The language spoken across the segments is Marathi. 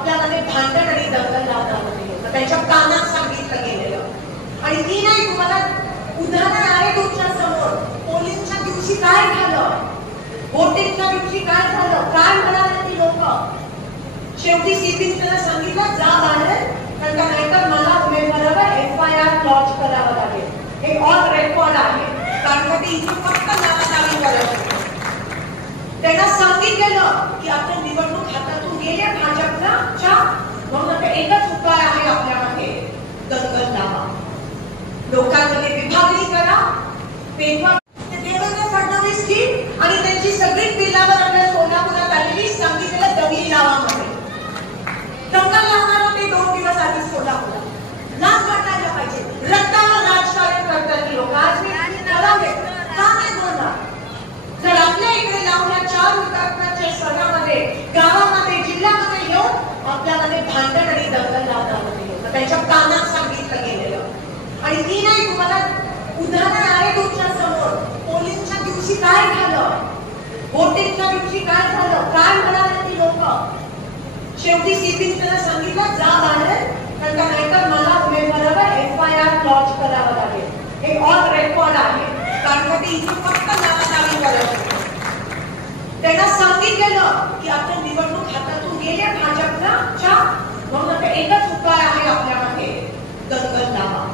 आपल्यामध्ये भांडण आणि दंगल लावण्यात आली होतं. त्यांच्या कानात सांगितलं गेलेलं. आणि ती नाही, तुम्हाला उदाहरण आहे तुमच्या समोर. पोलिंगच्या दिवशी काय झालं, वोटिंगच्या दिवशी काय झालं, काय म्हणाले ती लोक. शेवटी सीपीने त्याला सांगितलं जा बाहेर, कारण का नाहीतर मला उमेदवारावर FIR लॉन्च करावं लागेल. हे ऑन रेकॉर्ड आहे, कारण का ते इथून फक्त नावानावी करत होते. त्यांना सांगितलेलं की आपण निवडणूक हातातून गेले भाजपच्या, म्हणून एकच उपाय आहे आपल्यामध्ये, दंगल लावा, लोकांमध्ये विभागणी करा, पेटवा. देवेंद्र फडणवीस जी आणि त्यांची सगळी पिल्लावर आपल्या सोलापुरात आलेली सांगितलेलं दंगली लावामध्ये दंगल लावणार होते 2 दिवस आधी सोलापुरात. लाज वाटायला पाहिजे. रक्तावर राजकारण करतात लोक. आज मी ठरवले का नाही बोलणार. जर आपल्या इकडे लावल्या 4 हुतात्म्यांच्या सणामध्ये, गावामध्ये, जिल्ह्यामध्ये येऊन आपल्यामध्ये भांडण आणि दंगल लावण्यात आली होतं. त्यांच्या कानात सांगितलं गेलेलं. आणि ती नाही, तुम्हाला उदाहरण आहे तुमच्या समोर. पोलिंगच्या दिवशी काय झालं, वोटिंगच्या दिवशी काय झालं, काय म्हणाले ती लोक. शेवटी सीपीने त्याला सांगितलं जा बाहेर, कारण का नाहीतर मला उमेदवारावर FIR लॉन्च करावं लागेल. हे ऑन रेकॉर्ड आहे, कारण का ते इथून फक्त नावानावी करत होते. त्यांना सांगितलेलं की आपण निवडणूक हातातून गेले भाजपच्या, म्हणून एकच उपाय आहे आपल्यामध्ये, दंगल लावा,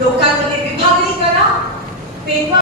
लोकांमध्ये विभागणी करा, पेटवा.